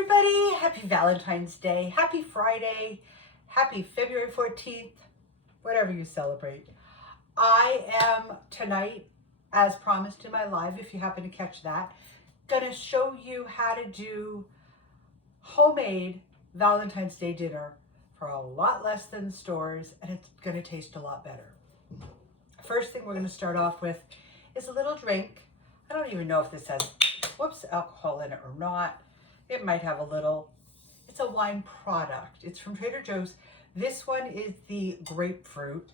everybody, happy Valentine's Day, happy Friday, happy February 14th, whatever you celebrate. I am tonight, as promised in my live, if you happen to catch that, gonna show you how to do homemade Valentine's Day dinner for a lot less than the stores, and it's gonna taste a lot better. First thing we're gonna start off with is a little drink. I don't even know if this has, alcohol in it or not. It might have a little. It's a wine product. It's from Trader Joe's. This one is the grapefruit.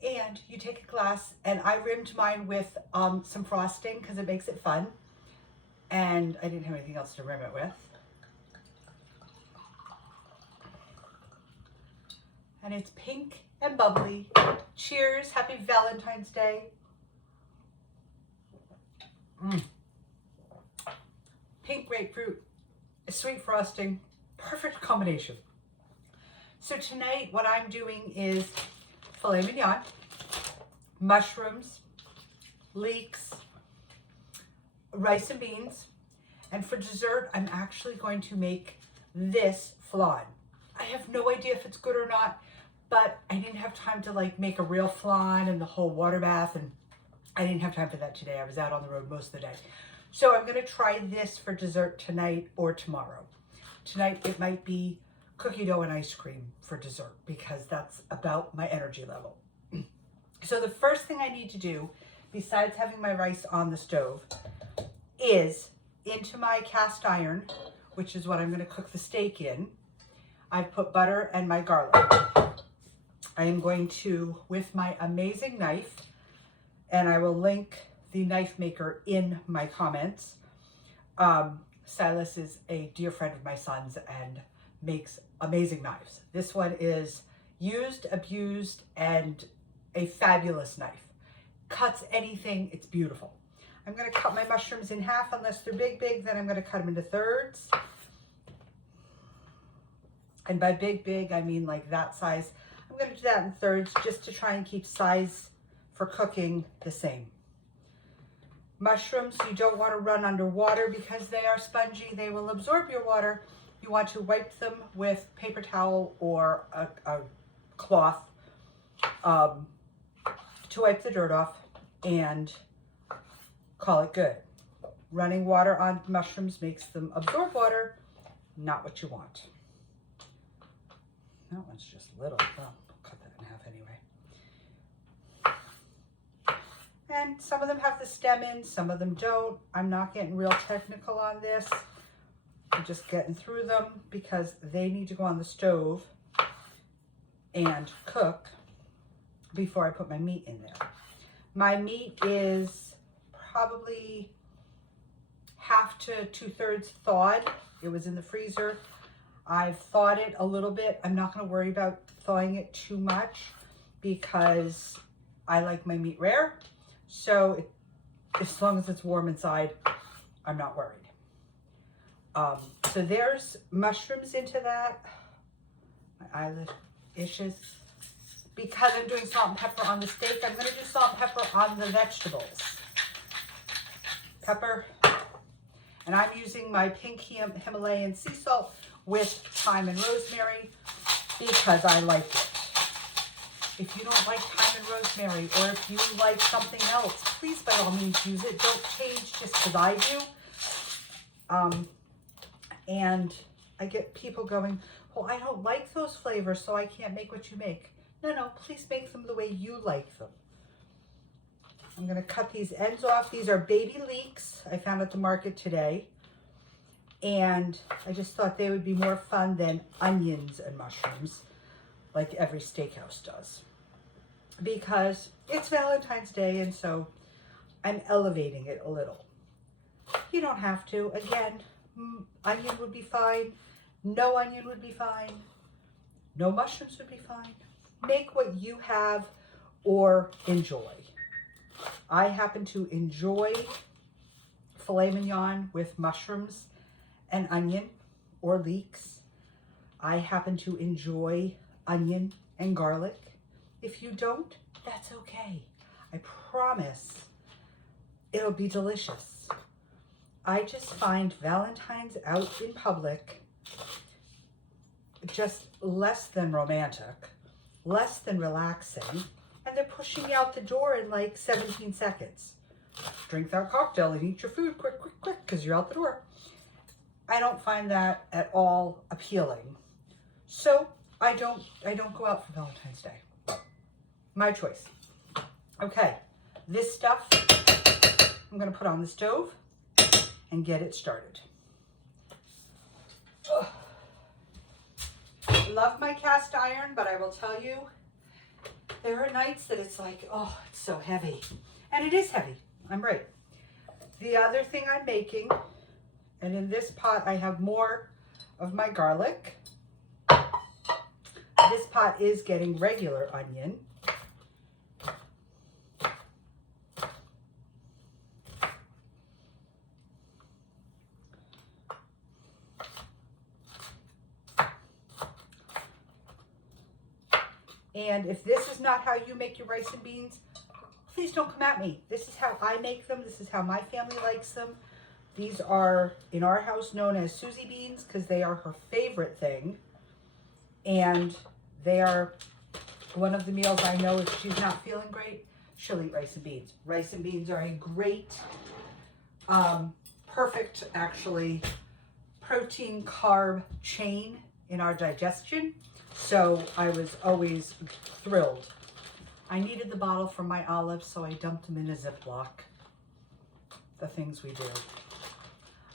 And you take a glass, and I rimmed mine with some frosting because it makes it fun. And I didn't have anything else to rim it with. And it's pink and bubbly. Cheers, happy Valentine's Day. Pink grapefruit, sweet frosting, perfect combination. So tonight what I'm doing is filet mignon, mushrooms, leeks, rice and beans, and for dessert I'm actually going to make this flan. I have no idea if it's good or not, but I didn't have time to make a real flan and the whole water bath, and I didn't have time for that today. I was out on the road most of the day. So I'm gonna try this for dessert tonight or tomorrow. Tonight it might be cookie dough and ice cream for dessert because that's about my energy level. So the first thing I need to do, besides having my rice on the stove, is into my cast iron, which is what I'm gonna cook the steak in, I've put butter and my garlic. I am going to, with my amazing knife, and I will link the knife maker in my comments. Silas is a dear friend of my son's and makes amazing knives. This one is used, abused, and a fabulous knife. Cuts anything, it's beautiful. I'm gonna cut my mushrooms in half unless they're big, then I'm gonna cut them into thirds. And by big, I mean like that size. I'm gonna do that in thirds just to try and keep size for cooking the same. Mushrooms, you don't want to run under water because they are spongy. They will absorb your water. You want to wipe them with paper towel or a cloth to wipe the dirt off and call it good. Running water on mushrooms makes them absorb water, not what you want. That one's just little. Well, I'll cut that in half anyway. And some of them have the stem in, some of them don't. I'm not getting real technical on this. I'm just getting through them because they need to go on the stove and cook before I put my meat in there. My meat is probably half to 2/3 thawed. It was in the freezer. I've thawed it a little bit. I'm not going to worry about thawing it too much because I like my meat rare. So as long as it's warm inside, I'm not worried. So there's mushrooms into that. My eyelid issues. Because I'm doing salt and pepper on the steak, I'm going to do salt and pepper on the vegetables. Pepper. And I'm using my pink Himalayan sea salt with thyme and rosemary because I like it. If you don't like thyme and rosemary, or if you like something else, please by all means use it. Don't change just because I do. And I get people going, well, I don't like those flavors, so I can't make what you make. No, please make them the way you like them. I'm gonna cut these ends off. These are baby leeks I found at the market today. And I just thought they would be more fun than onions and mushrooms like every steakhouse does. Because it's Valentine's Day, and so I'm elevating it a little. You don't have to. Again, onion would be fine. No onion would be fine. No mushrooms would be fine. Make what you have or enjoy. I happen to enjoy filet mignon with mushrooms and onion or leeks. I happen to enjoy onion and garlic. If you don't, that's okay. I promise it'll be delicious. I just find Valentine's out in public just less than romantic, less than relaxing, and they're pushing you out the door in like 17 seconds. Drink that cocktail and eat your food quick, quick, quick, because you're out the door. I don't find that at all appealing. So I don't go out for Valentine's Day. My choice. Okay, this stuff I'm gonna put on the stove and get it started. Ugh. Love my cast iron, but I will tell you, there are nights that it's like, oh, it's so heavy. And it is heavy, I'm right. The other thing I'm making, and in this pot I have more of my garlic. This pot is getting regular onion. And if this is not how you make your rice and beans, please don't come at me. This is how I make them. This is how my family likes them. These are, in our house, known as Susie beans because they are her favorite thing. And they are one of the meals I know if she's not feeling great, she'll eat rice and beans. Rice and beans are a great, perfect, actually, protein carb chain in our digestion. So I was always thrilled. I needed the bottle for my olives, so I dumped them in a Ziploc. The things we do.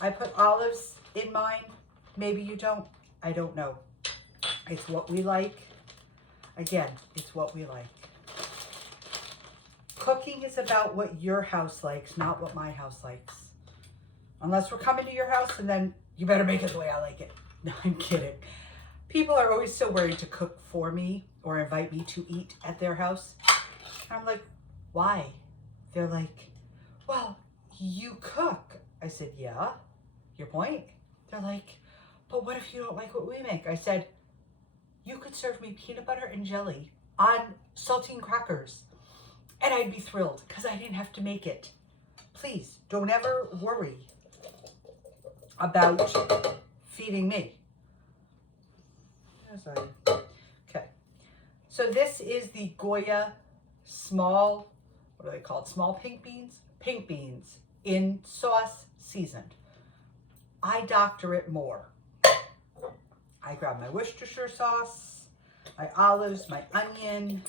I put olives in mine. Maybe you don't. I don't know. It's what we like. Again, it's what we like. Cooking is about what your house likes, not what my house likes. Unless we're coming to your house, and then you better make it the way I like it. No, I'm kidding. People are always so worried to cook for me or invite me to eat at their house. And I'm like, why? They're like, well, you cook. I said, yeah, your point? They're like, but what if you don't like what we make? I said, you could serve me peanut butter and jelly on saltine crackers and I'd be thrilled because I didn't have to make it. Please don't ever worry about feeding me. Okay, so this is the Goya small, what are they called? Small pink beans? Pink beans in sauce seasoned. I doctor it more. I grab my Worcestershire sauce, my olives, my onion.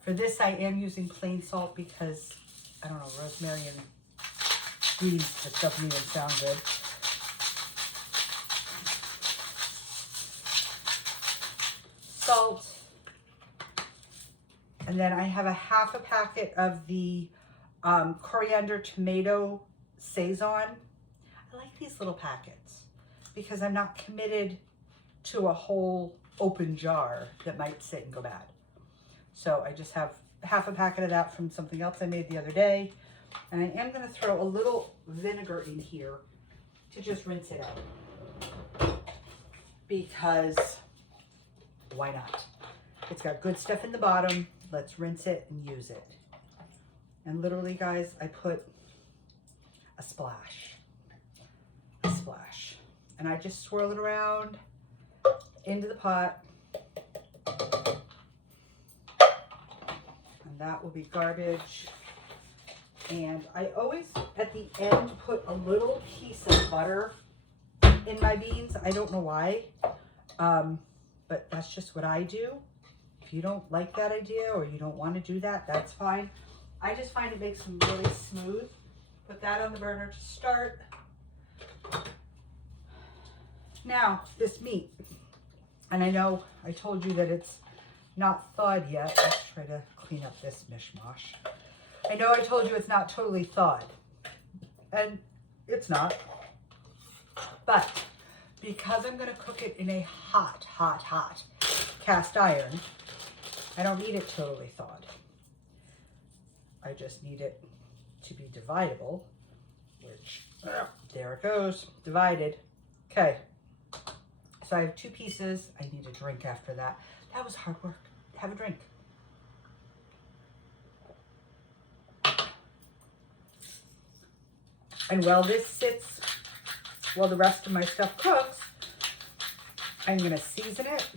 For this, I am using plain salt because, I don't know, rosemary and greens, that doesn't even sound good. Salt. And then I have a half a packet of the coriander tomato Saison. I like these little packets because I'm not committed to a whole open jar that might sit and go bad. So I just have half a packet of that from something else I made the other day. And I am going to throw a little vinegar in here to just rinse it out. Because why not? It's got good stuff in the bottom. Let's rinse it and use it. And literally, guys, I put a splash. A splash. And I just swirl it around into the pot. And that will be garbage. And I always, at the end, put a little piece of butter in my beans. I don't know why, but that's just what I do. If you don't like that idea or you don't want to do that, that's fine. I just find it makes them really smooth. Put that on the burner to start. Now, this meat. And I know I told you that it's not thawed yet. Let's try to clean up this mishmash. I know I told you it's not totally thawed, and it's not, but because I'm going to cook it in a hot cast iron, I don't need it totally thawed. I just need it to be dividable, which, there it goes, divided. Okay, so I have 2 pieces. I need a drink after that. That was hard work. Have a drink. And while this sits, while the rest of my stuff cooks, I'm going to season it.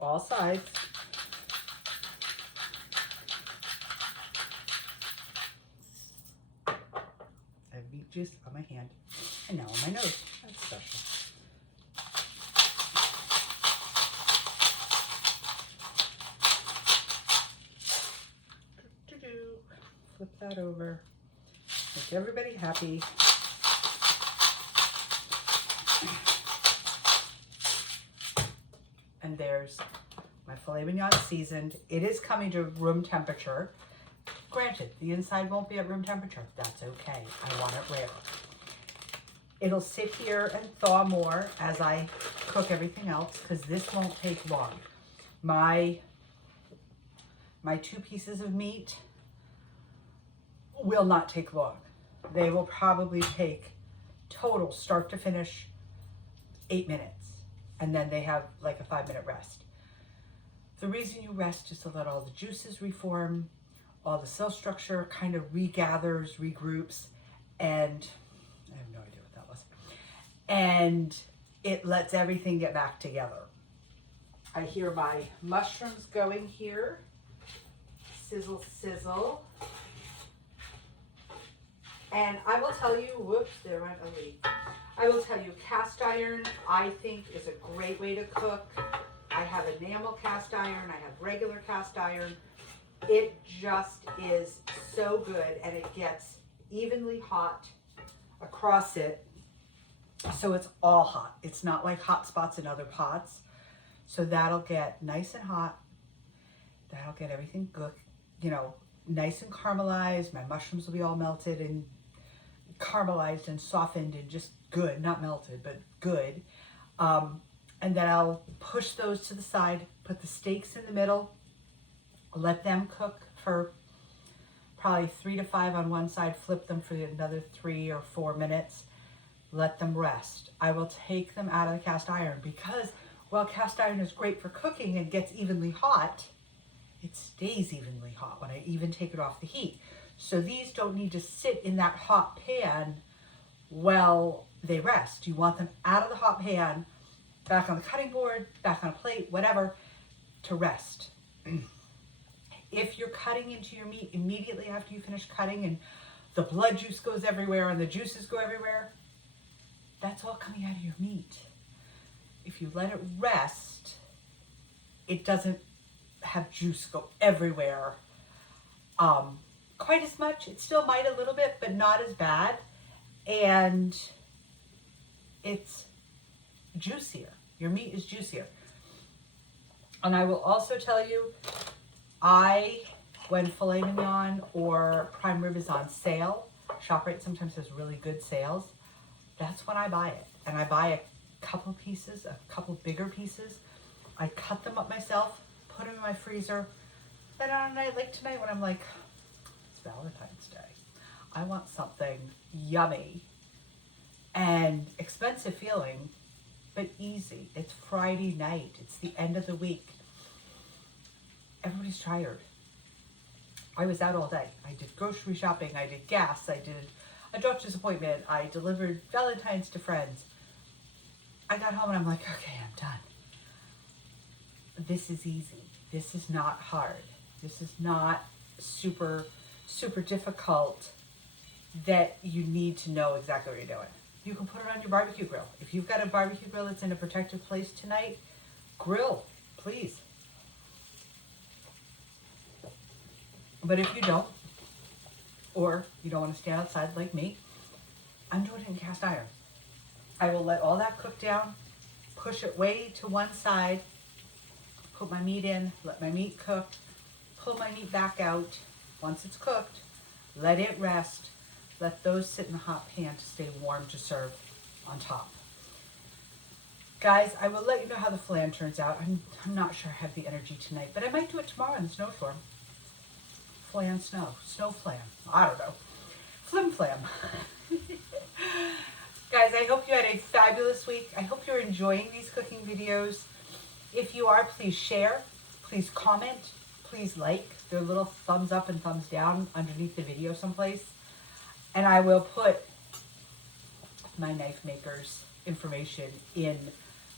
All sides. I have beet juice on my hand and now on my nose. That's special. Flip that over. Make everybody happy. And there's my filet mignon seasoned. It is coming to room temperature. Granted, the inside won't be at room temperature. That's okay. I want it rare. It'll sit here and thaw more as I cook everything else because this won't take long. My 2 pieces of meat will not take long. They will probably take total start to finish 8 minutes. And then they have like a 5-minute rest. The reason you rest is to let all the juices reform, all the cell structure kind of regathers, regroups, and I have no idea what that was. And it lets everything get back together. I hear my mushrooms going here. Sizzle, sizzle. And I will tell you, whoops, there went a leak. I will tell you, cast iron, I think, is a great way to cook. I have enamel cast iron. I have regular cast iron. It just is so good, and it gets evenly hot across it. So it's all hot. It's not like hot spots in other pots. So that'll get nice and hot. That'll get everything good, nice and caramelized. My mushrooms will be all melted and caramelized and softened and just good, not melted, but good. And then I'll push those to the side, put the steaks in the middle, let them cook for probably 3 to 5 on one side, flip them for another 3 or 4 minutes, let them rest. I will take them out of the cast iron because while cast iron is great for cooking and gets evenly hot, it stays evenly hot when I even take it off the heat. So these don't need to sit in that hot pan while they rest. You want them out of the hot pan, back on the cutting board, back on a plate, whatever, to rest. If you're cutting into your meat immediately after you finish cutting and the blood juice goes everywhere and the juices go everywhere, that's all coming out of your meat. If you let it rest, it doesn't have juice go everywhere quite as much. It still might a little bit, but not as bad. And it's juicier. Your meat is juicier. And I will also tell you, when filet mignon or prime rib is on sale, ShopRite sometimes has really good sales, that's when I buy it. And I buy a couple pieces, a couple bigger pieces. I cut them up myself, put them in my freezer. Then on a night like tonight when I'm like, it's Valentine's Day, I want something yummy and expensive feeling, but easy. It's Friday night. It's the end of the week. Everybody's tired. I was out all day. I did grocery shopping. I did gas. I did a doctor's appointment. I delivered Valentines to friends. I got home and I'm like, okay, I'm done. This is easy. This is not hard. This is not super, super difficult that you need to know exactly what you're doing. You can put it on your barbecue grill. If you've got a barbecue grill that's in a protected place tonight, grill, please. But if you don't, or you don't want to stand outside like me, I'm doing it in cast iron. I will let all that cook down, push it way to one side, put my meat in, let my meat cook, pull my meat back out. Once it's cooked, let it rest. Let those sit in the hot pan to stay warm to serve on top. Guys, I will let you know how the flan turns out. I'm not sure I have the energy tonight, but I might do it tomorrow in the snowstorm. Flan snow flam. I don't know. Flim flam. Guys, I hope you had a fabulous week. I hope you're enjoying these cooking videos. If you are, please share, please comment, please like their little thumbs up and thumbs down underneath the video someplace. And I will put my knife maker's information in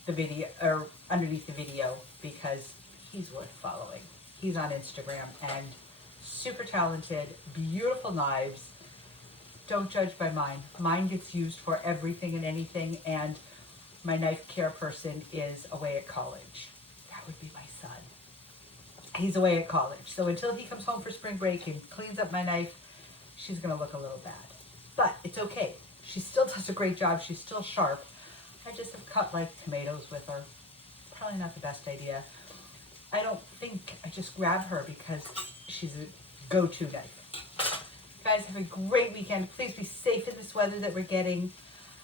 the video or underneath the video because he's worth following. He's on Instagram and super talented, beautiful knives. Don't judge by mine. Mine gets used for everything and anything, and my knife care person is away at college. That would be my son. He's away at college. So until he comes home for spring break and cleans up my knife, she's going to look a little bad. But it's okay. She still does a great job. She's still sharp. I just have cut like tomatoes with her. Probably not the best idea. I don't think I just grab her because she's a go-to knife. You guys have a great weekend. Please be safe in this weather that we're getting.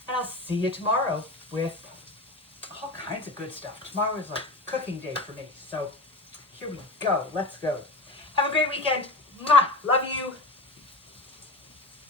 And I'll see you tomorrow with all kinds of good stuff. Tomorrow is a cooking day for me. So here we go. Let's go. Have a great weekend. Mwah! Love you.